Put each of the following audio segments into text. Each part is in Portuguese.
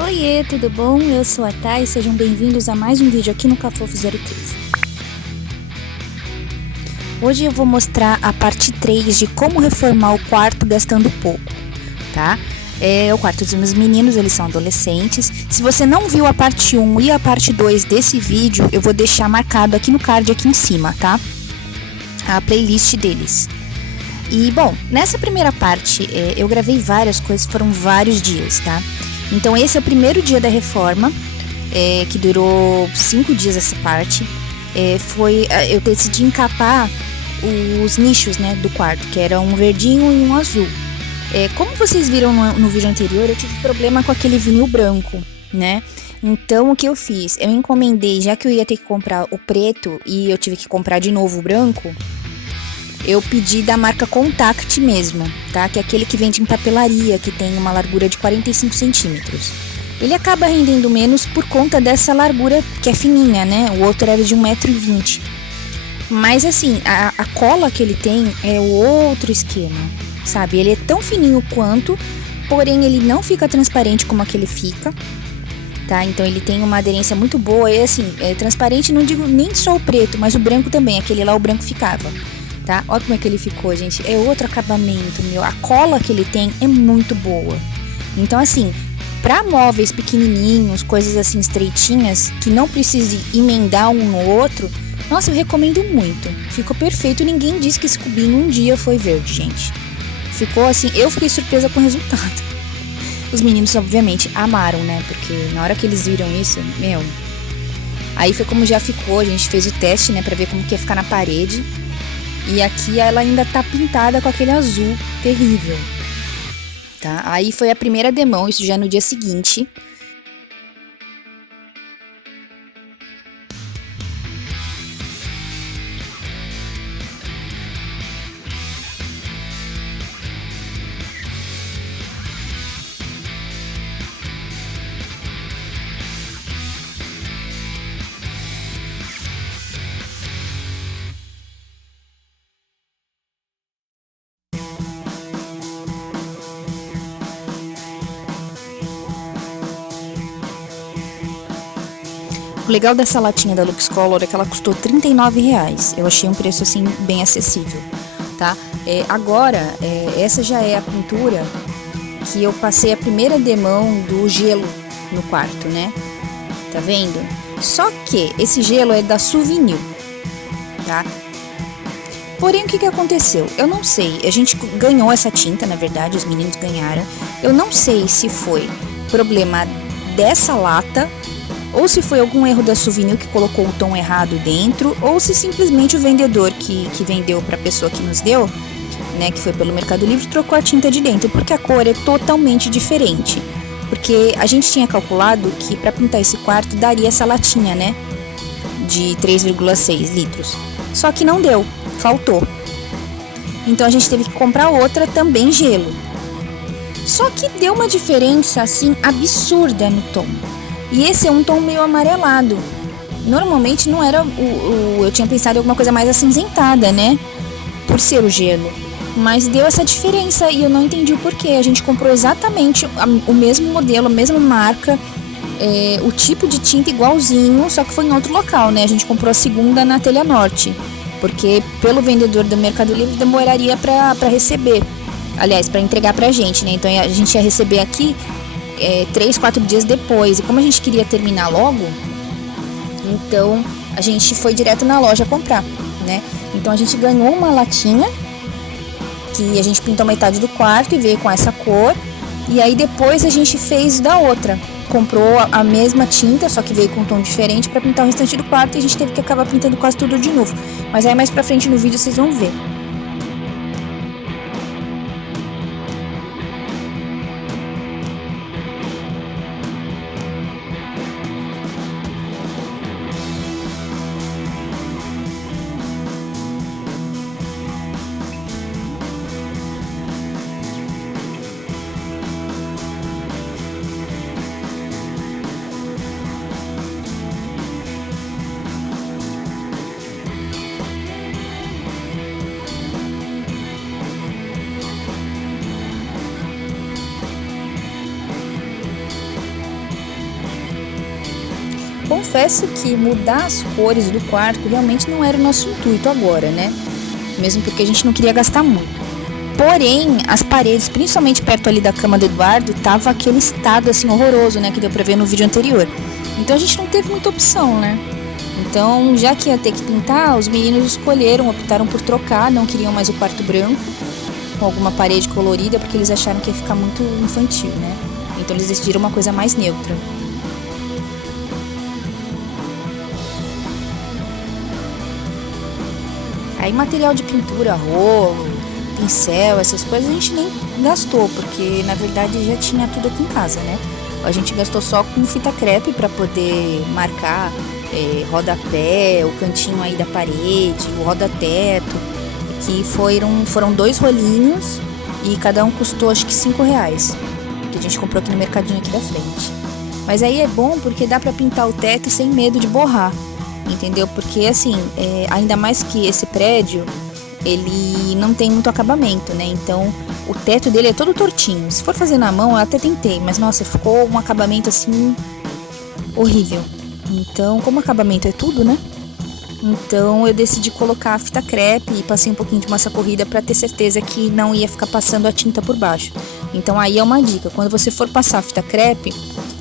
Oiê, tudo bom? Eu sou a Thay e sejam bem-vindos a mais um vídeo aqui no Cafofo 013. Hoje eu vou mostrar a parte 3 de como reformar o quarto gastando pouco, tá? É o quarto dos meus meninos, eles são adolescentes. Se você não viu a parte 1 e a parte 2 desse vídeo, eu vou deixar marcado aqui no card aqui em cima, tá? A playlist deles. E, bom, nessa primeira parte eu gravei várias coisas, foram vários dias, tá? Então esse é o primeiro dia da reforma, que durou 5 dias essa parte. Eu decidi encapar os nichos, né, do quarto, que era um verdinho e um azul. Como vocês viram no vídeo anterior, eu tive problema com aquele vinil branco, né? Então o que eu fiz? Eu encomendei, já que eu ia ter que comprar o preto e eu tive que comprar de novo o branco, eu pedi da marca Contact mesmo, tá? Que é aquele que vende em papelaria, que tem uma largura de 45 centímetros. Ele acaba rendendo menos por conta dessa largura que é fininha, né? O outro era de 1,20 m. Mas assim, a cola que ele tem é o outro esquema, sabe? Ele é tão fininho quanto, porém ele não fica transparente como aquele fica, tá? Então ele tem uma aderência muito boa e assim, transparente, não digo nem só o preto, mas o branco também, aquele lá o branco ficava. Tá? Olha como é que ele ficou, gente. É outro acabamento, meu. A cola que ele tem é muito boa. Então, assim, para móveis pequenininhos, coisas assim estreitinhas, que não precise emendar um no outro, nossa, eu recomendo muito. Ficou perfeito. Ninguém disse que esse cubinho um dia foi verde, gente. Ficou assim, eu fiquei surpresa com o resultado. Os meninos, obviamente, amaram, né? Porque na hora que eles viram isso, meu... Aí foi como já ficou. A gente fez o teste, né? Pra ver como que ia ficar na parede. E aqui ela ainda tá pintada com aquele azul terrível, tá? Aí foi a primeira demão, isso já no dia seguinte. O legal dessa latinha da Lux Color é que ela custou R$39. Eu achei um preço assim bem acessível, tá? Agora, essa já é a pintura que eu passei a primeira demão do gelo no quarto, né? Tá vendo? Só que esse gelo é da Souvenir, tá? Porém, o que aconteceu? Eu não sei. A gente ganhou essa tinta, na verdade, os meninos ganharam. Eu não sei se foi problema dessa lata ou se foi algum erro da Souvenir que colocou o tom errado dentro, ou se simplesmente o vendedor que vendeu para a pessoa que nos deu, né, que foi pelo Mercado Livre, trocou a tinta de dentro, porque a cor é totalmente diferente. Porque a gente tinha calculado que para pintar esse quarto daria essa latinha, né, de 3,6 litros. Só que não deu, faltou. Então a gente teve que comprar outra, também gelo. Só que deu uma diferença assim absurda no tom. E esse é um tom meio amarelado. Normalmente não era eu tinha pensado em alguma coisa mais acinzentada, né? Por ser o gelo. Mas deu essa diferença e eu não entendi o porquê. A gente comprou exatamente o mesmo modelo, a mesma marca, o tipo de tinta igualzinho, só que foi em outro local, né? A gente comprou a segunda na Telha Norte, porque pelo vendedor do Mercado Livre demoraria para receber. Aliás, para entregar pra gente, né? Então a gente ia receber aqui 3, 4 dias depois. E como a gente queria terminar logo, então a gente foi direto na loja comprar, né? Então a gente ganhou uma latinha que a gente pintou metade do quarto e veio com essa cor. E aí depois a gente fez da outra. Comprou a mesma tinta, só que veio com um tom diferente para pintar o restante do quarto. E a gente teve que acabar pintando quase tudo de novo. Mas aí mais pra frente no vídeo vocês vão ver. confesso que mudar as cores do quarto realmente não era o nosso intuito agora, né? Mesmo porque a gente não queria gastar muito. Porém, as paredes, principalmente perto ali da cama do Eduardo, tava aquele estado assim horroroso, né? Que deu pra ver no vídeo anterior. Então a gente não teve muita opção, né? Então, já que ia ter que pintar, os meninos escolheram, optaram por trocar, não queriam mais o quarto branco com alguma parede colorida, porque eles acharam que ia ficar muito infantil, né? Então eles decidiram uma coisa mais neutra. Aí material de pintura, rolo, pincel, essas coisas a gente nem gastou, porque na verdade já tinha tudo aqui em casa, né? A gente gastou só com fita crepe para poder marcar rodapé, o cantinho aí da parede, o rodateto, que foram 2 rolinhos e cada um custou acho que R$5, que a gente comprou aqui no mercadinho aqui da frente. Mas aí é bom porque dá para pintar o teto sem medo de borrar, entendeu? Porque assim, ainda mais que esse prédio, ele não tem muito acabamento, né? Então o teto dele é todo tortinho. Se for fazer na mão, eu até tentei, mas nossa, ficou um acabamento assim horrível. Então, como acabamento é tudo, né? Então eu decidi colocar a fita crepe e passei um pouquinho de massa corrida para ter certeza que não ia ficar passando a tinta por baixo. Então aí é uma dica, quando você for passar a fita crepe,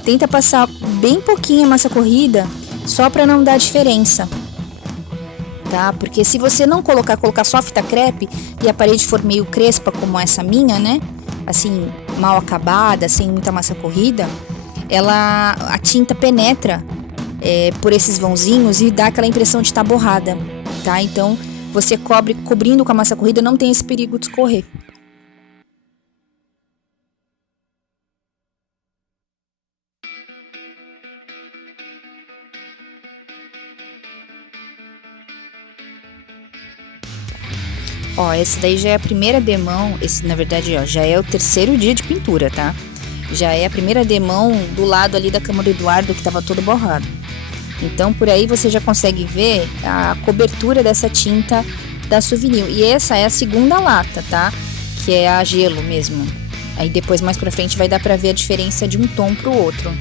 tenta passar bem pouquinho a massa corrida, só para não dar diferença, tá? Porque se você não colocar só a fita crepe e a parede for meio crespa como essa minha, né? Assim, mal acabada, sem muita massa corrida, a tinta penetra por esses vãozinhos e dá aquela impressão de estar borrada, tá? Então, você cobrindo com a massa corrida, não tem esse perigo de escorrer. Ó, esse daí já é a primeira demão, esse na verdade, ó, já é o 3º dia de pintura, tá? Já é a primeira demão do lado ali da cama do Eduardo, que tava todo borrado. Então, por aí você já consegue ver a cobertura dessa tinta da Souvenir. E essa é a 2ª lata, tá? Que é a gelo mesmo. Aí depois, mais pra frente, vai dar pra ver a diferença de um tom pro outro.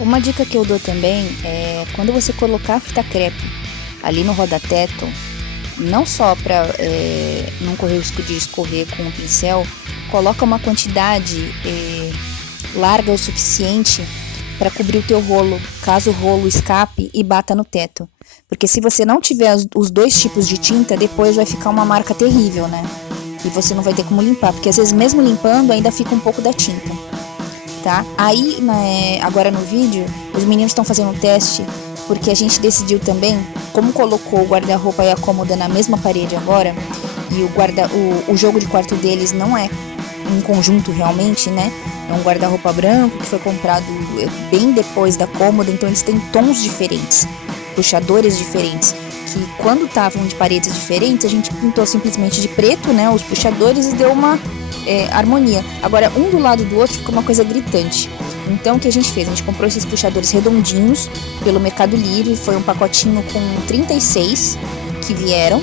Uma dica que eu dou também é quando você colocar a fita crepe ali no rodateto, não só para não correr o risco de escorrer com o pincel, coloca uma quantidade larga o suficiente para cobrir o teu rolo, caso o rolo escape e bata no teto. Porque se você não tiver os 2 tipos de tinta, depois vai ficar uma marca terrível, né? E você não vai ter como limpar, porque às vezes mesmo limpando ainda fica um pouco da tinta. Tá? Aí, agora no vídeo, os meninos estão fazendo um teste, porque a gente decidiu também, como colocou o guarda-roupa e a cômoda na mesma parede agora, e o jogo de quarto deles não é um conjunto realmente, né? É um guarda-roupa branco que foi comprado bem depois da cômoda, então eles têm tons diferentes, puxadores diferentes, que quando estavam de paredes diferentes, a gente pintou simplesmente de preto, né? Os puxadores e deu uma harmonia. Agora, um do lado do outro ficou uma coisa gritante. Então, o que a gente fez? A gente comprou esses puxadores redondinhos pelo Mercado Livre, foi um pacotinho com 36 que vieram.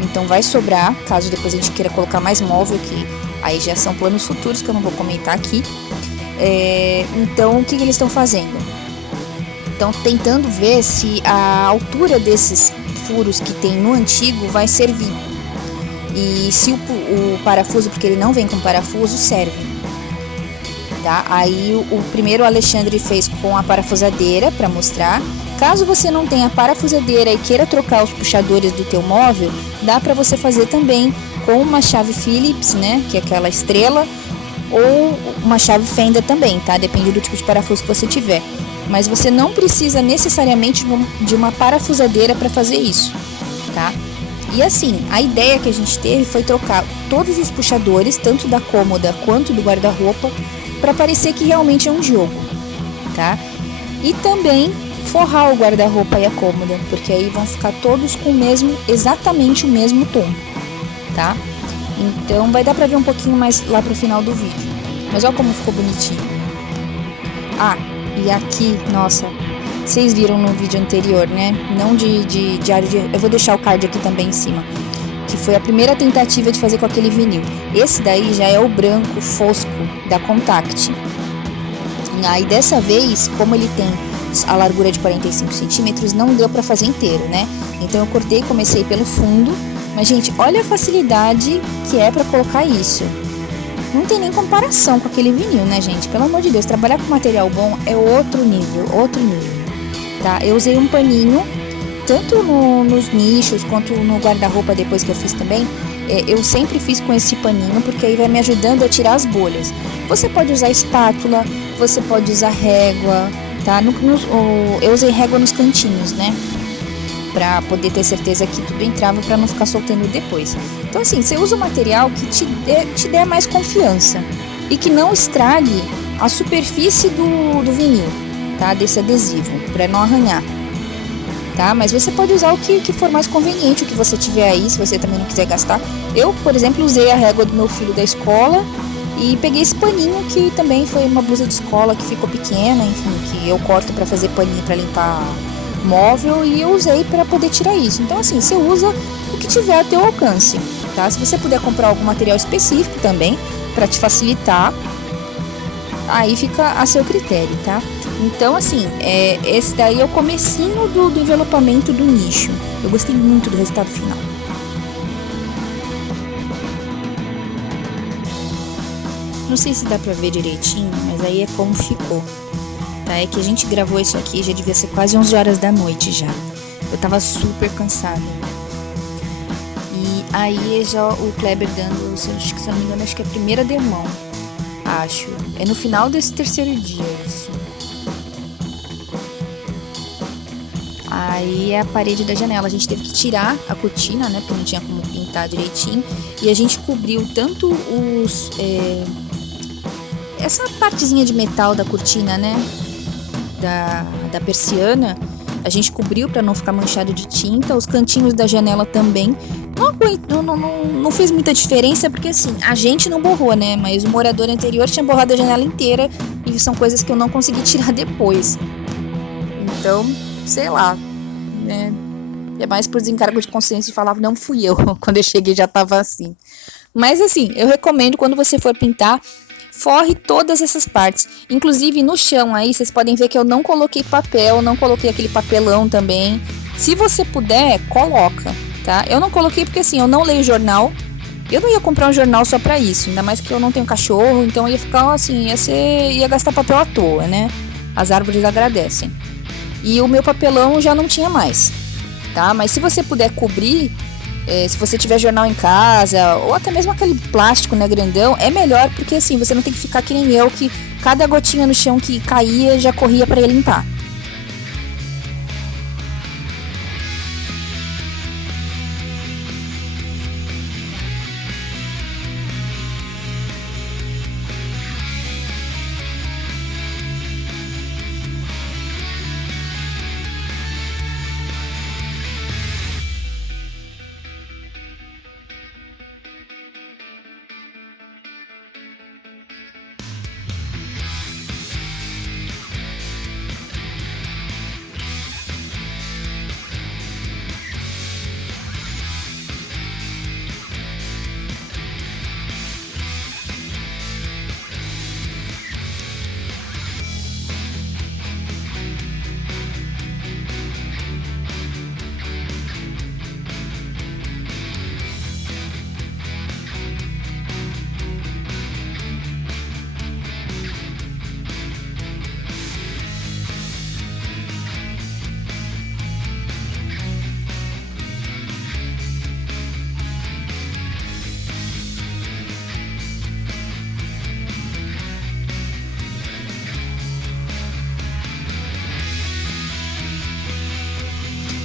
Então vai sobrar, caso depois a gente queira colocar mais móvel, que aí já são planos futuros que eu não vou comentar aqui. Então o que eles estão fazendo? Estão tentando ver se a altura desses furos que tem no antigo vai servir. E se o parafuso, porque ele não vem com parafuso, serve. Tá? Aí o primeiro o Alexandre fez com a parafusadeira para mostrar. Caso você não tenha parafusadeira e queira trocar os puxadores do teu móvel, dá para você fazer também com uma chave Phillips, né, que é aquela estrela, ou uma chave Fender também, tá? Depende do tipo de parafuso que você tiver. Mas você não precisa necessariamente de uma parafusadeira para fazer isso, tá? E assim, a ideia que a gente teve foi trocar todos os puxadores, tanto da cômoda quanto do guarda-roupa, para parecer que realmente é um jogo, tá? E também forrar o guarda-roupa e a cômoda, porque aí vão ficar todos com exatamente o mesmo tom, tá? Então vai dar pra ver um pouquinho mais lá pro final do vídeo. Mas olha como ficou bonitinho. Ah, e aqui, nossa, vocês viram no vídeo anterior, né? Não de diário de... Eu vou deixar o card aqui também em cima. Que foi a primeira tentativa de fazer com aquele vinil. Esse daí já é o branco fosco da Contact. Aí dessa vez, como ele tem a largura de 45 centímetros, não deu pra fazer inteiro, né? Então eu cortei, comecei pelo fundo. Mas, gente, olha a facilidade que é pra colocar isso. Não tem nem comparação com aquele vinil, né, gente? Pelo amor de Deus, trabalhar com material bom é outro nível, tá? Eu usei um paninho, tanto nos nichos quanto no guarda-roupa depois que eu fiz também. Eu sempre fiz com esse paninho, porque aí vai me ajudando a tirar as bolhas. Você pode usar espátula, você pode usar régua, tá? Eu usei régua nos cantinhos, né? Pra poder ter certeza que tudo entrava, pra não ficar soltando depois. Então assim, você usa um material que te dê mais confiança e que não estrague a superfície do vinil, tá? Desse adesivo, pra não arranhar, tá? Mas você pode usar o que for mais conveniente, o que você tiver aí, se você também não quiser gastar. Eu, por exemplo, usei a régua do meu filho da escola e peguei esse paninho que também foi uma blusa de escola que ficou pequena, enfim, que eu corto pra fazer paninho pra limpar móvel, e eu usei para poder tirar isso. Então assim, você usa o que tiver a teu alcance, tá? Se você puder comprar algum material específico também para te facilitar, aí fica a seu critério, tá? Então assim, esse daí é o comecinho do envelopamento do nicho. Eu gostei muito do resultado final. Não sei se dá pra ver direitinho, mas aí é como ficou. Tá, é que a gente gravou isso aqui, já devia ser quase 11 horas da noite já. Eu tava super cansada. E aí já o Kleber dando, se eu não me engano, acho que é a primeira demão. Acho. É no final desse terceiro dia isso. Aí é a parede da janela. A gente teve que tirar a cortina, né? Porque não tinha como pintar direitinho. E a gente cobriu tanto essa partezinha de metal da cortina, né? Da persiana, a gente cobriu para não ficar manchado de tinta. Os cantinhos da janela também. Não fez muita diferença, porque assim, a gente não borrou, né? Mas o morador anterior tinha borrado a janela inteira, e são coisas que eu não consegui tirar depois. Então, sei lá, né? É mais por desencargo de consciência de falar, não fui eu. Quando eu cheguei já tava assim. Mas assim, eu recomendo, quando você for pintar, forre todas essas partes. Inclusive no chão aí, vocês podem ver que eu não coloquei papel, não coloquei aquele papelão também. Se você puder, coloca, tá? Eu não coloquei porque assim, eu não leio jornal. Eu não ia comprar um jornal só pra isso, ainda mais que eu não tenho cachorro, então ia ficar assim, ia gastar papel à toa, né? As árvores agradecem. E o meu papelão já não tinha mais, tá? Mas se você puder cobrir, se você tiver jornal em casa, ou até mesmo aquele plástico, né, grandão, é melhor, porque assim, você não tem que ficar que nem eu, que cada gotinha no chão que caía já corria para limpar.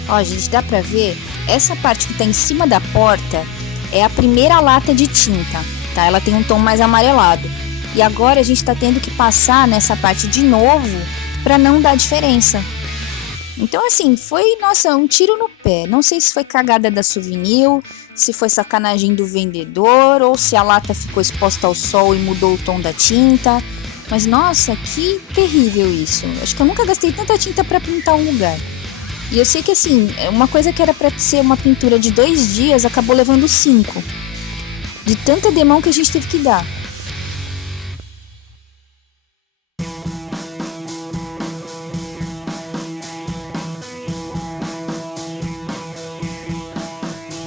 Ó, gente, dá pra ver? Essa parte que tá em cima da porta é a primeira lata de tinta, tá? Ela tem um tom mais amarelado. E agora a gente tá tendo que passar nessa parte de novo pra não dar diferença. Então, assim, foi, nossa, um tiro no pé. Não sei se foi cagada da Souvenir, se foi sacanagem do vendedor, ou se a lata ficou exposta ao sol e mudou o tom da tinta. Mas, nossa, que terrível isso. Acho que eu nunca gastei tanta tinta pra pintar um lugar. E eu sei que, assim, uma coisa que era pra ser uma pintura de 2 dias, acabou levando 5. De tanta demão que a gente teve que dar.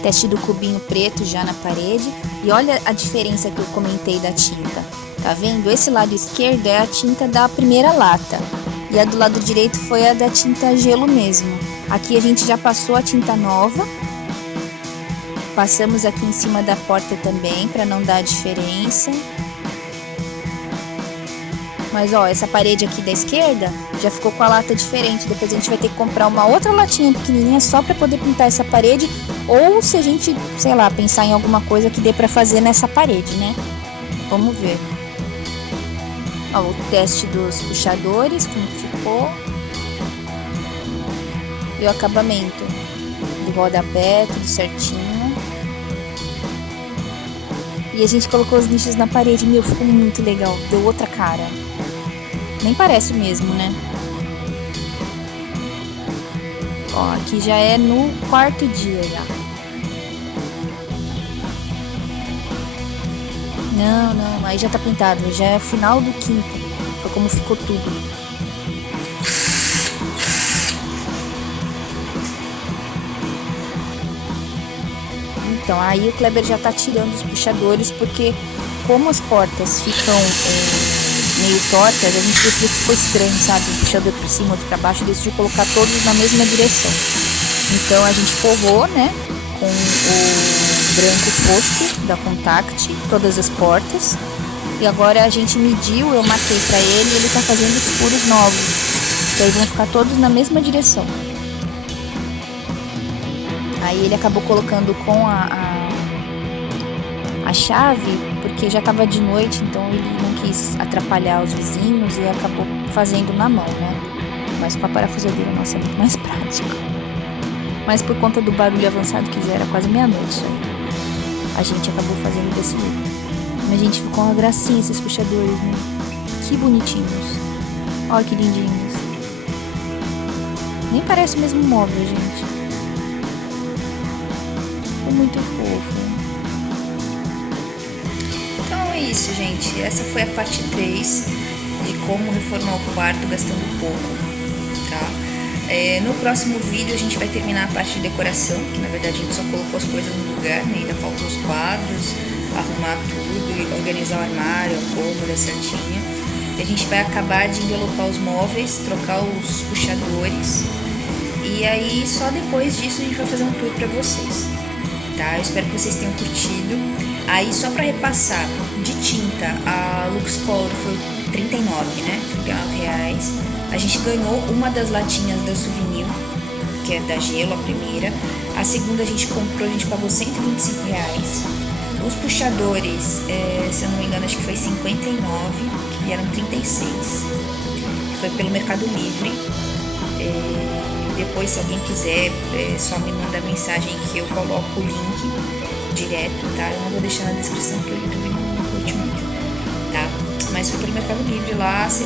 Teste do cubinho preto já na parede. E olha a diferença que eu comentei da tinta. Tá vendo? Esse lado esquerdo é a tinta da primeira lata. E a do lado direito foi a da tinta gelo mesmo. Aqui a gente já passou a tinta nova. Passamos aqui em cima da porta também, para não dar diferença. Mas ó, essa parede aqui da esquerda já ficou com a lata diferente. Depois a gente vai ter que comprar uma outra latinha pequenininha só para poder pintar essa parede. Ou se a gente, sei lá, pensar em alguma coisa que dê para fazer nessa parede, né? Vamos ver. Ó, o teste dos puxadores, como ficou. E o acabamento do rodapé, tudo certinho. E a gente colocou os nichos na parede, meu, ficou muito legal. Deu outra cara. Nem parece mesmo, né? Ó, aqui já é no 4º dia já. Não, aí já tá pintado. Já é o final do 5º. Foi como ficou tudo. Então, aí o Kleber já tá tirando os puxadores, porque como as portas ficam meio tortas, a gente percebeu que ficou estranho, sabe? Um puxador por cima, outro pra baixo, decidiu colocar todos na mesma direção. Então a gente forrou, né, com o branco fosco da Contact, todas as portas. E agora a gente mediu, eu marquei pra ele tá fazendo os furos novos. Daí vão ficar todos na mesma direção. Aí ele acabou colocando com a chave, porque já tava de noite, então ele não quis atrapalhar os vizinhos e acabou fazendo na mão, né? Mas com a parafusadeira, nossa, é muito mais prático. Mas por conta do barulho avançado que já era quase meia-noite, a gente acabou fazendo desse jeito. Mas, gente, ficou uma gracinha esses puxadores, né? Que bonitinhos. Olha que lindinhos. Nem parece o mesmo móvel, gente. Muito fofo. Então é isso, gente. Essa foi a parte 3 de como reformar o quarto gastando pouco, tá? No próximo vídeo a gente vai terminar a parte de decoração, que na verdade a gente só colocou as coisas no lugar, né? Ainda faltam os quadros, arrumar tudo, organizar o armário, a cômoda certinho. E a gente vai acabar de envelopar os móveis, trocar os puxadores. E aí só depois disso a gente vai fazer um tour pra vocês. Tá? Eu espero que vocês tenham curtido. Aí só para repassar, de tinta, a Lux Color foi R$39, né? R$39. A gente ganhou uma das latinhas da Souvenir, que é da Gelo, a primeira. A segunda a gente comprou, a gente pagou R$125. Os puxadores, se eu não me engano, acho que foi R$59, que vieram R$36. Foi pelo Mercado Livre. Depois, se alguém quiser, só me manda mensagem que eu coloco o link direto, tá? Eu não vou deixar na descrição porque o YouTube não curte muito, tá? Mas foi pelo Mercado Livre lá, se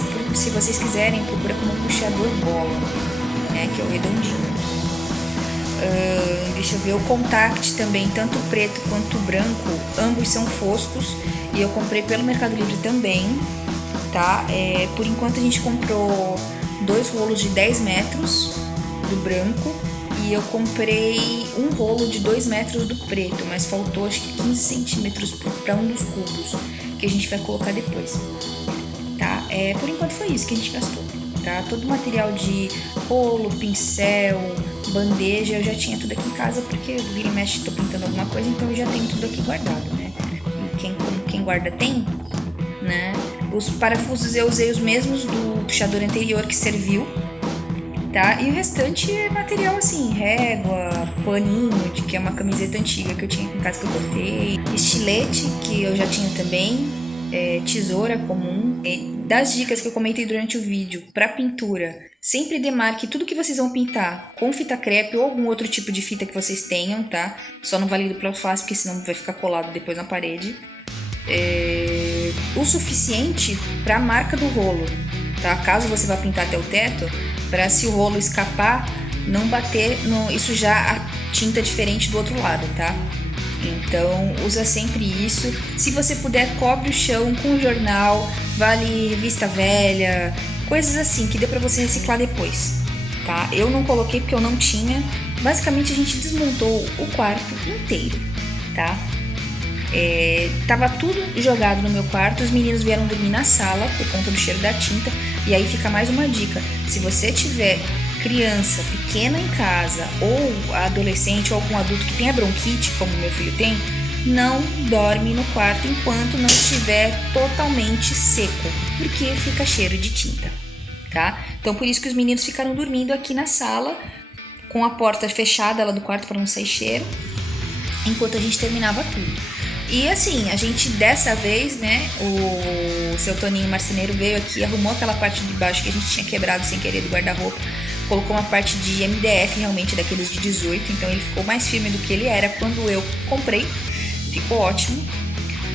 vocês quiserem, procura como puxador bola, né? Que é o redondinho. Deixa eu ver, o Contact também, tanto o preto quanto o branco, ambos são foscos e eu comprei pelo Mercado Livre também, tá? Por enquanto a gente comprou 2 rolos de 10 metros do branco e eu comprei um rolo de 2 metros do preto, mas faltou acho que 15 centímetros para um dos cubos que a gente vai colocar depois, tá? Por enquanto foi isso que a gente gastou, tá? Todo o material de rolo, pincel, bandeja eu já tinha tudo aqui em casa porque vira e mexe tô pintando alguma coisa, então eu já tenho tudo aqui guardado, né? E quem guarda tem, né? Os parafusos eu usei os mesmos do puxador anterior que serviu. tá? E o restante é material assim, régua, paninho, que é uma camiseta antiga que eu tinha em casa que eu cortei, estilete, que eu já tinha também, tesoura comum. Das dicas que eu comentei durante o vídeo, para pintura, sempre demarque tudo que vocês vão pintar com fita crepe ou algum outro tipo de fita que vocês tenham, tá? Só não vale dupla face, porque senão vai ficar colado depois na parede. O suficiente para a marca do rolo, tá? Caso você vá pintar até o teto, para se o rolo escapar, não bater e sujar a tinta diferente do outro lado, tá? Então usa sempre isso. Se você puder, cobre o chão com jornal, vale revista velha, coisas assim que dê para você reciclar depois, tá? Eu não coloquei porque eu não tinha. Basicamente a gente desmontou o quarto inteiro, tá? Tava tudo jogado no meu quarto. Os meninos vieram dormir na sala por conta do cheiro da tinta. E aí fica mais uma dica: se você tiver criança pequena em casa, ou adolescente, ou algum adulto que tenha bronquite, como meu filho tem, não dorme no quarto enquanto não estiver totalmente seco, porque fica cheiro de tinta, tá? Então por isso que os meninos ficaram dormindo aqui na sala, com a porta fechada lá do quarto para não sair cheiro, enquanto a gente terminava tudo. E assim, a gente dessa vez, né, o seu Toninho Marceneiro veio aqui, arrumou aquela parte de baixo que a gente tinha quebrado sem querer do guarda-roupa, colocou uma parte de MDF realmente, daqueles de 18, então ele ficou mais firme do que ele era quando eu comprei, ficou ótimo.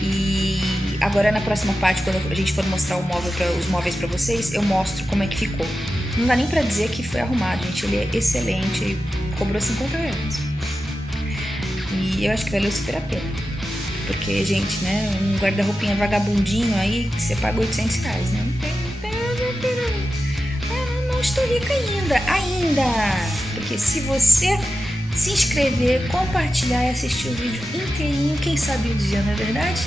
E agora na próxima parte, quando a gente for mostrar os móveis pra vocês, eu mostro como é que ficou. Não dá nem pra dizer que foi arrumado, gente, ele é excelente, cobrou 50 reais. E eu acho que valeu super a pena. Porque, gente, né, um guarda-roupinha vagabundinho aí, que você paga 800 reais, né? Não estou rica ainda. Porque se você se inscrever, compartilhar e assistir o vídeo inteirinho, quem sabe um dia, não é verdade?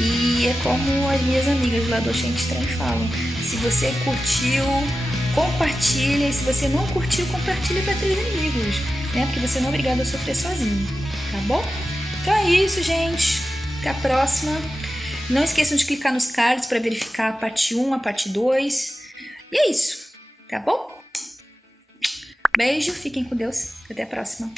E é como as minhas amigas lá do Oxente Trem falam: se você curtiu, compartilha, e se você não curtiu, compartilha para 3 amigos, né? Porque você não é obrigado a sofrer sozinho, tá bom? Então é isso, gente. Até a próxima. Não esqueçam de clicar nos cards para verificar a parte 1, a parte 2. E é isso, tá bom? Beijo, fiquem com Deus. Até a próxima.